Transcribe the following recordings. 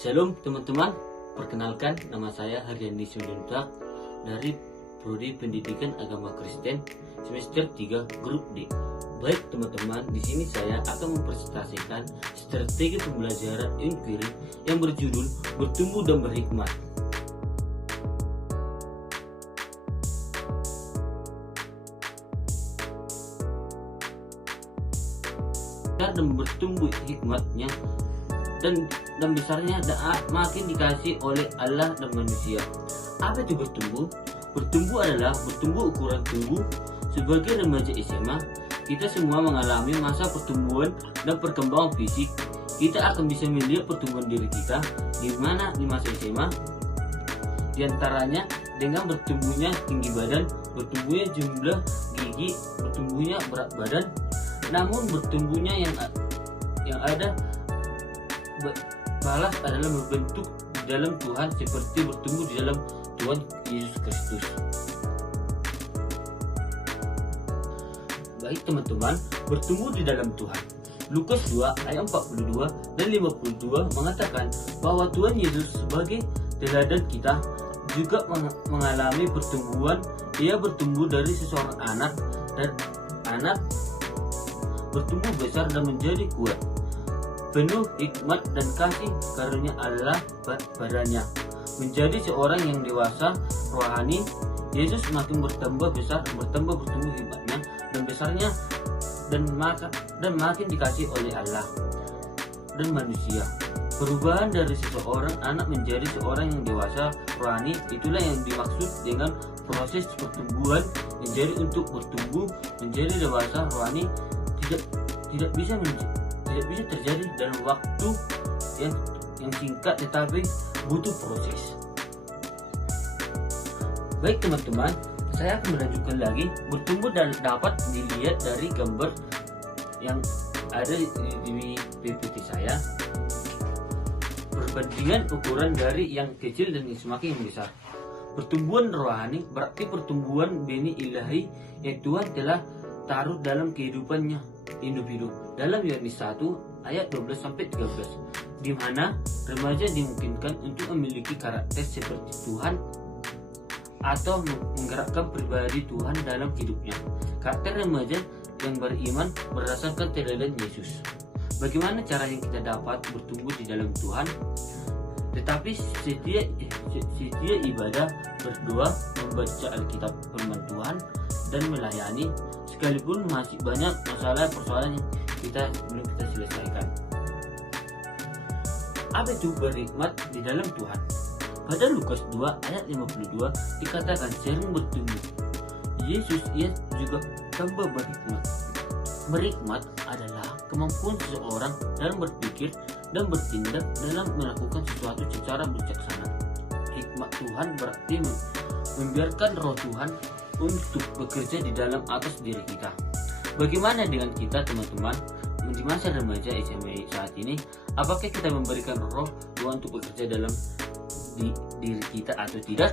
Shalom teman-teman, perkenalkan nama saya Haryandi Sunduntak dari Prodi Pendidikan Agama Kristen semester 3 grup D. Baik teman-teman, di sini saya akan mempresentasikan strategi pembelajaran inquiry yang berjudul Bertumbuh dan Berhikmat. Dan bertumbuh hikmatnya dan besarnya makin dikasih oleh Allah dan manusia. Apa itu bertumbuh? Bertumbuh adalah bertumbuh ukuran tumbuh. Sebagai remaja SMA, kita semua mengalami masa pertumbuhan dan perkembangan fisik. Kita akan bisa melihat pertumbuhan diri kita di mana di masa SMA, di antaranya dengan bertumbuhnya tinggi badan, bertumbuhnya jumlah gigi, bertumbuhnya berat badan. Namun bertumbuhnya yang ada balas adalah berbentuk di dalam Tuhan seperti bertumbuh di dalam Tuhan Yesus Kristus. Baik teman-teman, bertumbuh di dalam Tuhan. Lukas 2 ayat 42 dan 52 mengatakan bahwa Tuhan Yesus sebagai teladan kita juga mengalami pertumbuhan. Ia bertumbuh dari seseorang anak dan anak bertumbuh besar dan menjadi kuat, penuh hikmat dan kasih karunia Allah padanya, menjadi seorang yang dewasa rohani. Yesus makin bertumbuh bertumbuh hikmatnya dan besarnya dan makin dikasih oleh Allah dan manusia. Perubahan dari seseorang anak menjadi seorang yang dewasa rohani, itulah yang dimaksud dengan proses pertumbuhan. Menjadi untuk bertumbuh menjadi dewasa rohani tidak bisa terjadi dalam waktu yang singkat, tetapi butuh proses. Baik teman-teman, saya akan melanjutkan lagi. Bertumbuh dan dapat dilihat dari gambar yang ada di PPT saya. Perbandingan ukuran dari yang kecil dan semakin yang besar. Pertumbuhan rohani berarti pertumbuhan benih ilahi yang Tuhan telah taruh dalam kehidupannya individu. Dalam Yohanes 1 ayat 12-13, di mana remaja dimungkinkan untuk memiliki karakter seperti Tuhan atau menggerakkan pribadi Tuhan dalam hidupnya. Karakter remaja yang beriman berdasarkan teladan Yesus. Bagaimana cara yang kita dapat bertumbuh di dalam Tuhan? Tetapi setia ibadah, berdoa, membaca Alkitab firman Tuhan, dan melayani, sekalipun masih banyak persoalan yang belum kita selesaikan. Apa itu berhikmat di dalam Tuhan? Pada Lukas 2 ayat 52 dikatakan sering bertumbuh. Yesus ia juga tambah berhikmat. Berhikmat adalah kemampuan seseorang dalam berpikir dan bertindak dalam melakukan sesuatu secara bijaksana. Hikmat Tuhan berarti membiarkan roh Tuhan untuk bekerja di dalam atas diri kita. Bagaimana dengan kita teman-teman di masa remaja SMA saat ini? Apakah kita memberikan roh Tuhan untuk bekerja dalam diri kita atau tidak?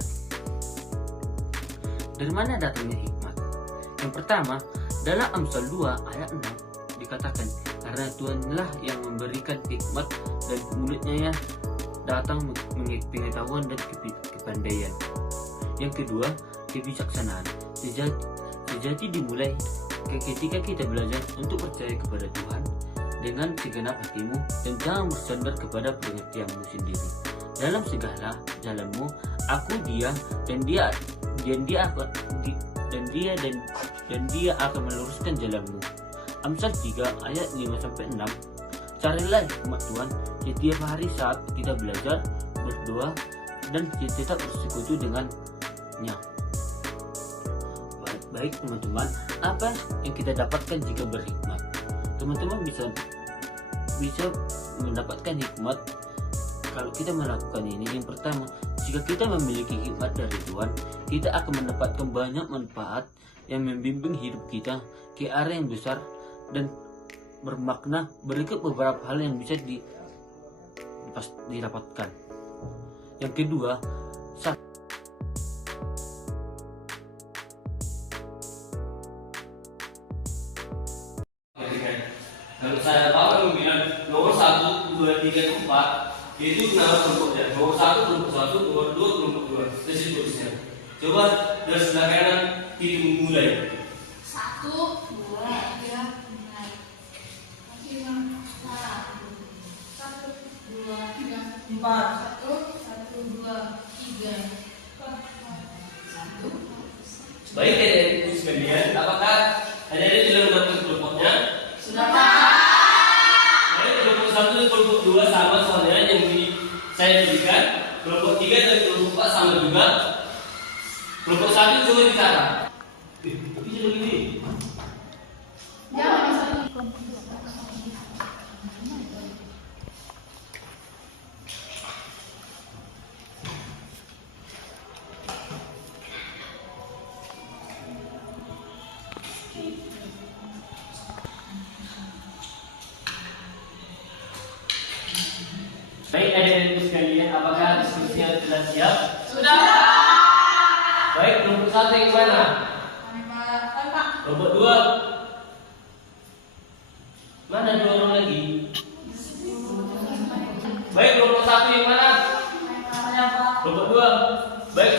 Dari mana datangnya hikmat? Yang pertama, dalam Amsal 2 ayat 6 dikatakan, karena Tuhanlah yang memberikan hikmat dan mulutnya datang pengetahuan dan kepandaian. Yang kedua, kebijaksanaan sejati dimulai ketika kita belajar untuk percaya kepada Tuhan dengan segenap hatimu dan jangan bersandar kepada pengertianmu sendiri. Dalam segala jalanmu, dia akan meluruskan jalanmu. Amsal 3 ayat 5-6. Carilah hikmat Tuhan setiap hari saat kita belajar, berdoa, dan tetap bersekutu dengannya. Baik teman-teman, apa yang kita dapatkan jika berhikmat? Teman-teman bisa mendapatkan hikmat kalau kita melakukan ini. Yang pertama, jika kita memiliki hikmat dari Tuhan, kita akan mendapatkan banyak manfaat yang membimbing hidup kita ke arah yang besar dan bermakna. Berikut beberapa hal yang bisa didapatkan. Yang kedua, kalau saya tahu yang bilang nomor 1, 2, 3, 4, Yaitu nama kelompoknya. Kelompok 1, kelompok 1, kelompok 2, kelompok 2, dan seterusnya. Coba dari sebelah kanan titik memulai. 1, 2, 3, mulai. 5, 1, 2, 3, 4. 1, 2, 3, 1. Baik adik-adikku sekalian, apakah adik-adik sudah mendapatkan kelompoknya? Sudah, Pak. Baik, kelompok 1 dan kelompok 2 sama soalnya yang saya berikan. Kelompok 3 dan kelompok 4 sama juga. Kelompok 1 coba bicara. Tapi jadi begini. Jangan satu. Baik adik-adikku sekalian, apakah diskusinya sudah siap? Sudah. Baik, kelompok 1 yang mana? Pak. Kelompok 2. Mana 2 orang lagi? Baik, kelompok 1 yang mana? Kelompok 2. Baik,